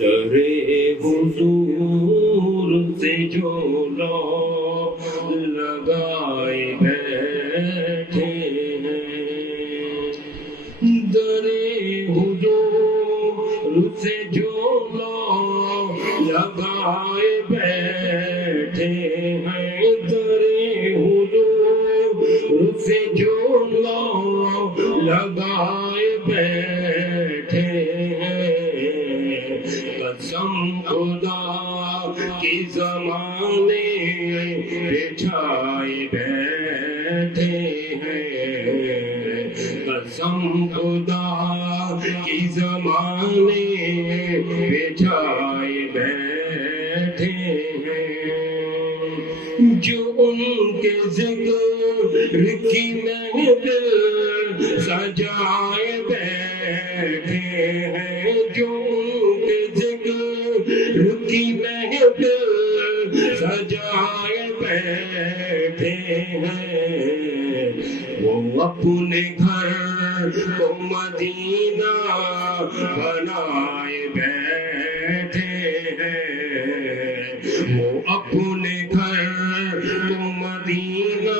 ترے حضور سے جو لگائے بیٹھے ہیں، درے حضور سے جو لگائے بیٹھے ہیں، درے حضور سے جو لگائے بیٹھے ہیں، قسم خدا کی زمانے بچھائے بیٹھے ہیں، قسم خدا کی زمانے بچھائے بیٹھے ہیں، جو ان کے ذکر کی محفل سجائے بیٹھے ہیں، جو ان کے ذکر کی محفل سجائے بیٹھے ہیں، وہ اپنے گھر کو مدینہ بنائے بیٹھے ہیں، وہ اپنے گھر کو مدینہ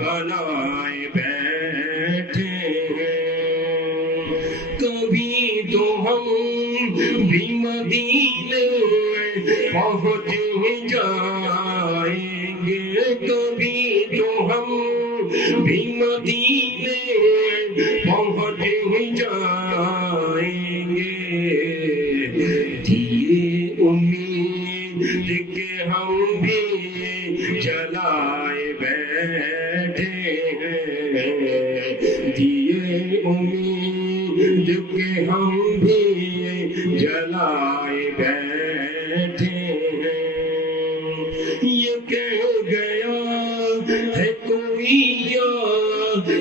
بنائے بیٹھے ہیں، کبھی تو ہم بھی مدینے پہنچ جائیں گے، کبھی تو ہم بھی مدینے پہنچ جائیں گے، دیے امید کہ ہم بھی جلائے بیٹھے ہیں، دیے امید کہ ہم بھی جلائے بیٹھے ہیں، یہ کہہ گیا ہے کوئی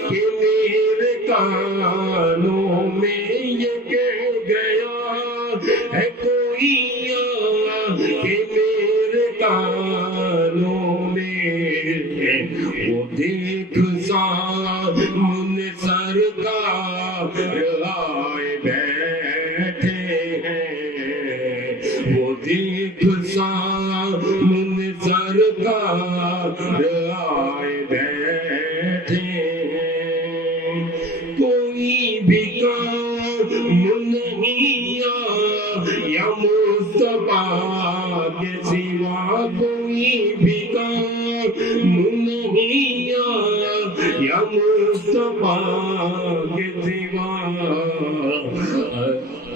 کہ میرے کانوں میں، یہ کہہ گیا ہے کوئی کہ میرے کانوں میں، وہ دیکھ سامنے سرکار آئے بیٹھے ہیں، وہ دیکھ سامنے سرکار آئے بیٹھے ہیں، کوئی بھی کام نہیں یا مصطفیٰ کے سوا، کوئی بھی کام نہیں یا مصطفیٰ کے سوا،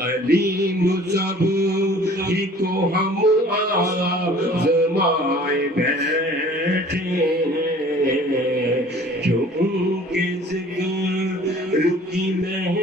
علیم سب ہی کو ہم آزمائے بیٹھے ہیں، جو ان کے ذکر کی محفل